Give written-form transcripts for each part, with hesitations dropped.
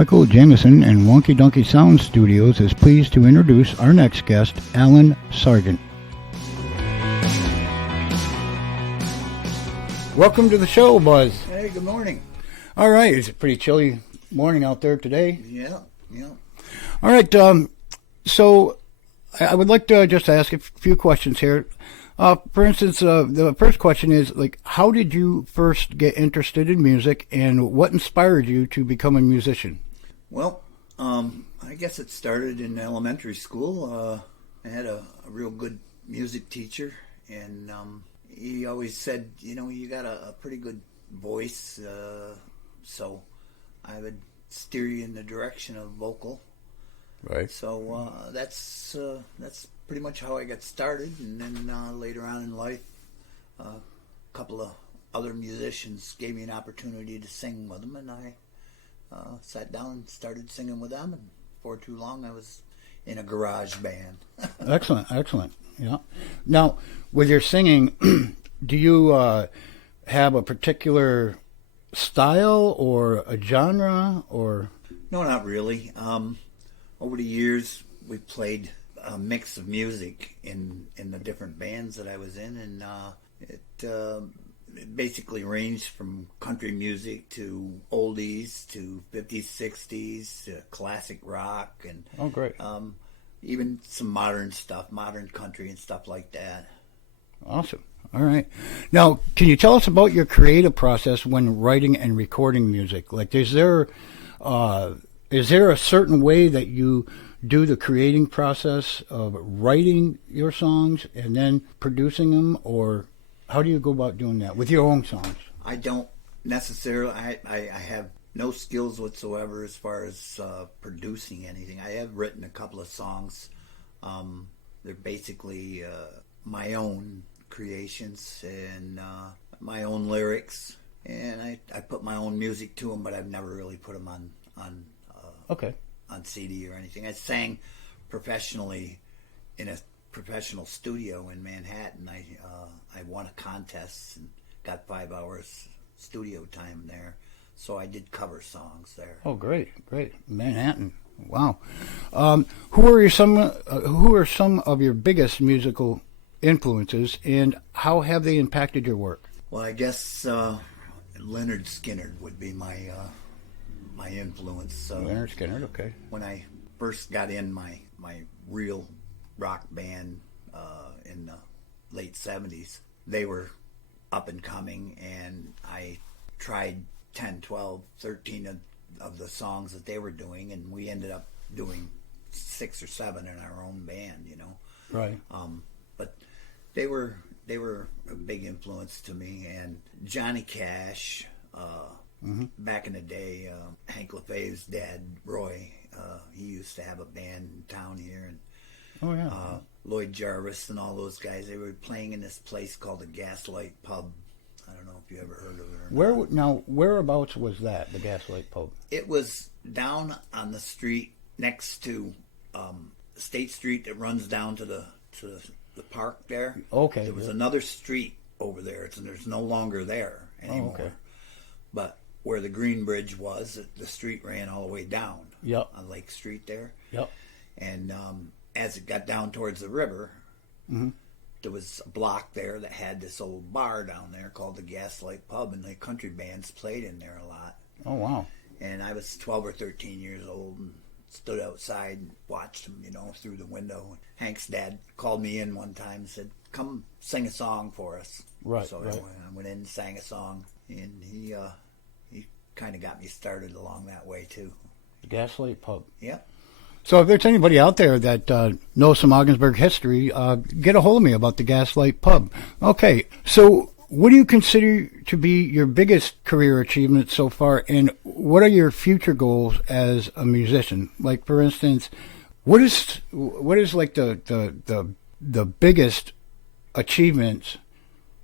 Michael Jameson and Wonky Donkey Sound Studios is pleased to introduce our next guest, Alan Sargent. Welcome to the show, Buzz. Hey, good morning. All right, it's a pretty chilly morning out there today. Yeah. All right, so I would like to just ask a few questions here. For instance, the first question is, how did you first get interested in music, and what inspired you to become a musician? Well, I guess it started in elementary school. I had a real good music teacher, and he always said, you got a pretty good voice, so I would steer you in the direction of vocal. Right. So that's pretty much how I got started, and then later on in life, a couple of other musicians gave me an opportunity to sing with them, and I sat down and started singing with them, and before too long I was in a garage band. Excellent. Yeah. Now, with your singing, do you have a particular style or a genre, or? No, not really. Over the years, we played a mix of music in the different bands that I was in, and it basically ranged from country music to oldies to 50s, 60s, to classic rock, and oh, great. Even some modern stuff, modern country and stuff like that. Awesome. All right. Now, can you tell us about your creative process when writing and recording music? Is there a certain way that you do the creating process of writing your songs and then producing them, or how do you go about doing that with your own songs? I don't necessarily. I have no skills whatsoever as far as producing anything. I have written a couple of songs. They're basically my own creations and my own lyrics, and I put my own music to them, but I've never really put them on CD or anything. I sang professionally in a professional studio in Manhattan. I won a contest and got 5 hours studio time there, so I did cover songs there. Oh, great, Manhattan. Wow. Who are some of your biggest musical influences, and how have they impacted your work? Well, I guess Leonard Skinner would be my influence. Leonard Skinner, okay. When I first got in my real rock band in the late 70s, they were up and coming, and I tried 10, 12, 13 of the songs that they were doing, and we ended up doing 6 or 7 in our own band, Right. But they were a big influence to me, and Johnny Cash. Back in the day, Hank LaFave's dad, Roy, he used to have a band in town here, and oh yeah, Lloyd Jarvis and all those guys. They were playing in this place called the Gaslight Pub. I don't know if you ever heard of it or not. Whereabouts was that, the Gaslight Pub? It was down on the street next to State Street that runs down to the park there. Okay. There was another street over there. There's no longer there anymore. Oh, okay. But where the Green Bridge was, the street ran all the way down. Yep. On Lake Street there. Yep. And as it got down towards the river, there was a block there that had this old bar down there called the Gaslight Pub, and the country bands played in there a lot. Oh, wow. And I was 12 or 13 years old and stood outside and watched them, through the window. Hank's dad called me in one time and said, "Come sing a song for us." Right. So right. I went in and sang a song, and he kind of got me started along that way too. The Gaslight Pub. Yeah. So if there's anybody out there that knows some Ogdensburg history, get a hold of me about the Gaslight Pub. Okay, so what do you consider to be your biggest career achievement so far, and what are your future goals as a musician? Like, for instance, what is like the biggest achievements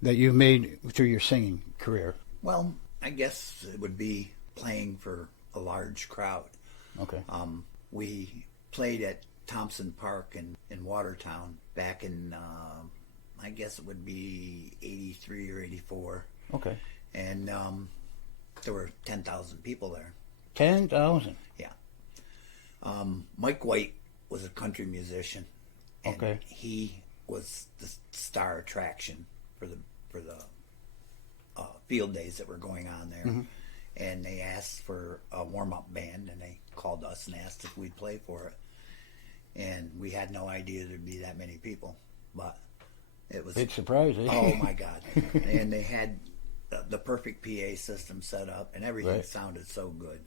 that you've made through your singing career? Well, I guess it would be playing for a large crowd. Okay. We played at Thompson Park in Watertown back in, I guess it would be 83 or 84. Okay. And there were 10,000 people there. 10,000. Yeah. Mike White was a country musician, and Okay. he was the star attraction for the field days that were going on there. Mm-hmm. And they asked for a warm-up band, and they called us and asked if we'd play for it. And we had no idea there'd be that many people, but it was Big surprise, eh? oh my God! And they had the perfect PA system set up, and everything Right. sounded so good.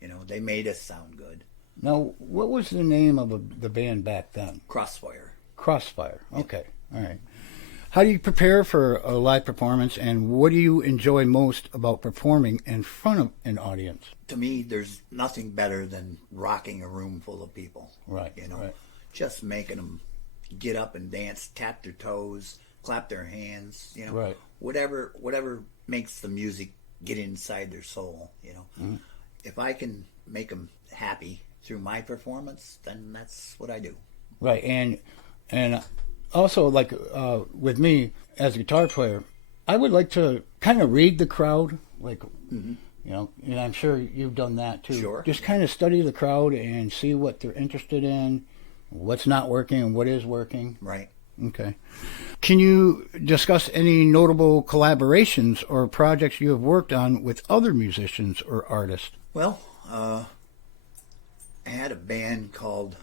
You know, they made us sound good. Now, what was the name of the band back then? Crossfire. Crossfire. Okay. All right. How do you prepare for a live performance, and what do you enjoy most about performing in front of an audience? To me, there's nothing better than rocking a room full of people. Right. You know, Right. just making them get up and dance, tap their toes, clap their hands. You know, Right. whatever makes the music get inside their soul. You know, Mm-hmm. if I can make them happy through my performance, then that's what I do. Right. And also, like with me as a guitar player, I would like to kind of read the crowd, like, you know, and I'm sure you've done that too. Sure. Just kind of study the crowd and see what they're interested in, what's not working, and what is working. Right. Okay. Can you discuss any notable collaborations or projects you have worked on with other musicians or artists? Well, I had a band called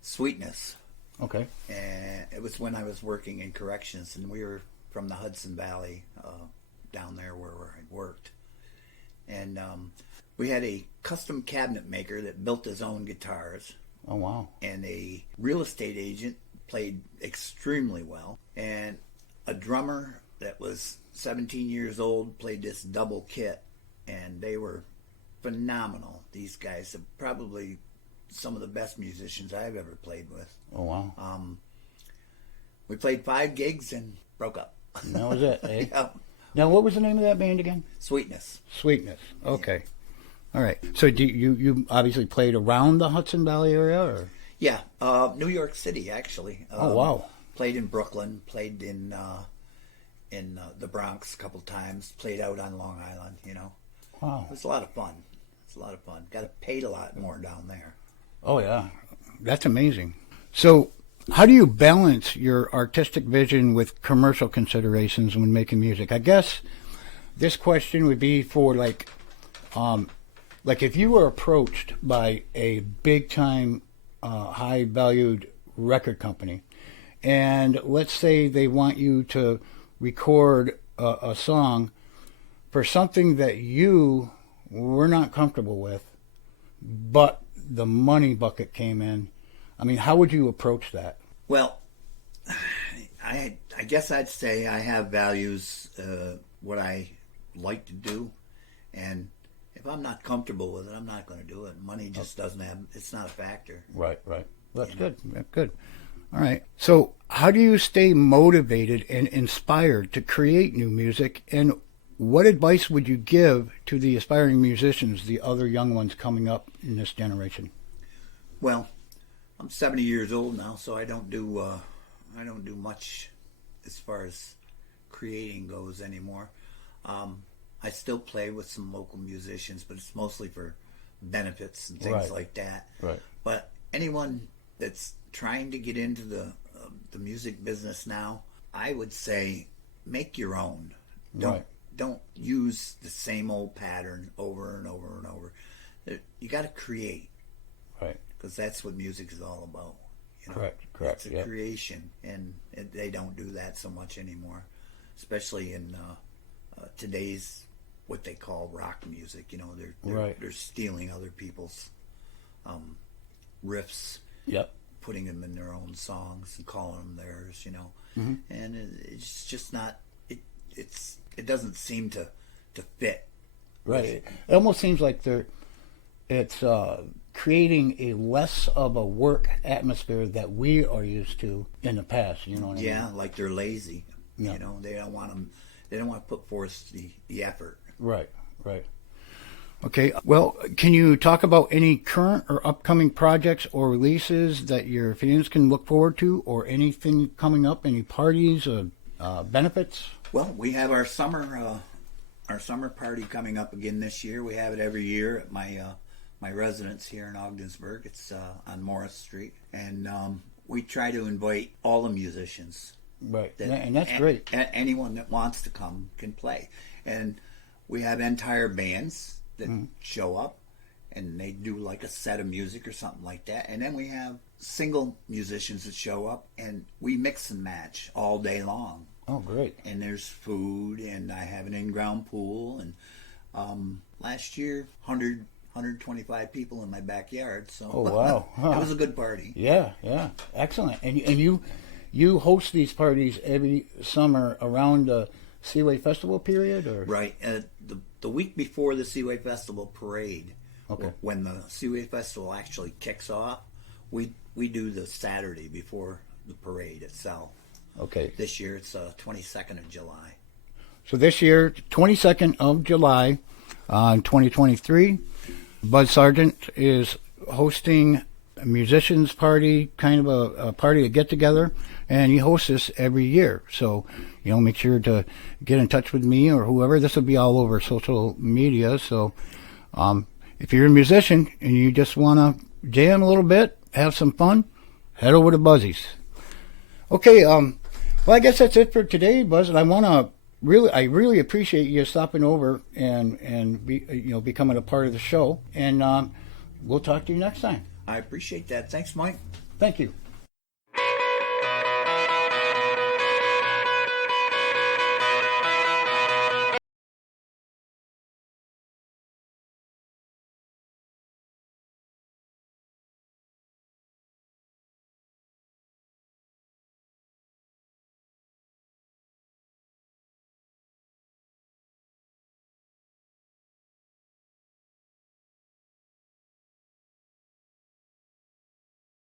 Sweetness. Okay. And it was when I was working in corrections, and we were from the Hudson Valley down there where I worked. And we had a custom cabinet maker that built his own guitars, Oh, wow. and a real estate agent played extremely well, and a drummer that was 17 years old played this double kit, and they were phenomenal. These guys are probably some of the best musicians I've ever played with. Oh, wow. We played 5 gigs and broke up. And that was it, eh? Yeah. Now, what was the name of that band again? Sweetness. Sweetness. Okay. All right. So do you obviously played around the Hudson Valley area, or? Yeah, New York City actually. Oh, wow. Played in Brooklyn. Played in the Bronx a couple times. Played out on Long Island. You know, Wow. it was a lot of fun. It's a lot of fun. Got paid a lot more down there. Oh, yeah. That's amazing. So how do you balance your artistic vision with commercial considerations when making music? I guess this question would be for like if you were approached by a big time, high valued record company, and let's say they want you to record a song for something that you were not comfortable with, but the money bucket came in. I mean, how would you approach that? Well, I guess I'd say I have values, what I like to do, and if I'm not comfortable with it, I'm not going to do it. Money just doesn't have, it's not a factor. Right. That's good. That's good. All right. So how do you stay motivated and inspired to create new music, and what advice would you give to the aspiring musicians, the other young ones coming up in this generation? Well, I'm 70 years old now, so I don't do much as far as creating goes anymore. I still play with some local musicians, but it's mostly for benefits and things Right. like that. Right. But anyone that's trying to get into the music business now, I would say make your own. Don't use the same old pattern over and over and over. You got to create. Right. Because that's what music is all about. You know? Correct. It's a creation, and they don't do that so much anymore, especially in today's what they call rock music. You know, they're stealing other people's riffs, Yep. putting them in their own songs and calling them theirs. You know, and it's just not. It doesn't seem to fit. Right. It almost seems like it's creating a less of a work atmosphere that we are used to in the past. You know what I mean? Yeah, like they're lazy. Yeah. You know, they don't want to put forth the effort. Right. Okay, well, can you talk about any current or upcoming projects or releases that your fans can look forward to, or anything coming up, any parties or benefits? Well, we have our summer our summer party coming up again this year. We have it every year at my residence here in Ogdensburg. It's on Morris Street, and we try to invite all the musicians. Right, and that's great. Anyone that wants to come can play, and we have entire bands that show up, and they do like a set of music or something like that. And then we have single musicians that show up, and we mix and match all day long. Oh, great. And there's food, and I have an in-ground pool. And last year, 125 people in my backyard. So oh, wow. It was a good party. Yeah, excellent. And you host these parties every summer around the Seaway Festival period, or right? The week before the Seaway Festival parade, okay, when the Seaway Festival actually kicks off, we do the Saturday before the parade itself. Okay. This year it's 22nd of July. So this year, 22nd of July, 2023, Buzz Sargent is hosting a musicians party, kind of a party, a get-together, and he hosts this every year. So, make sure to get in touch with me or whoever. This will be all over social media. So if you're a musician and you just want to jam a little bit, have some fun, head over to Buzzy's. Okay, well, I guess that's it for today, Buzz. And I really appreciate you stopping over and becoming a part of the show. And we'll talk to you next time. I appreciate that. Thanks, Mike. Thank you.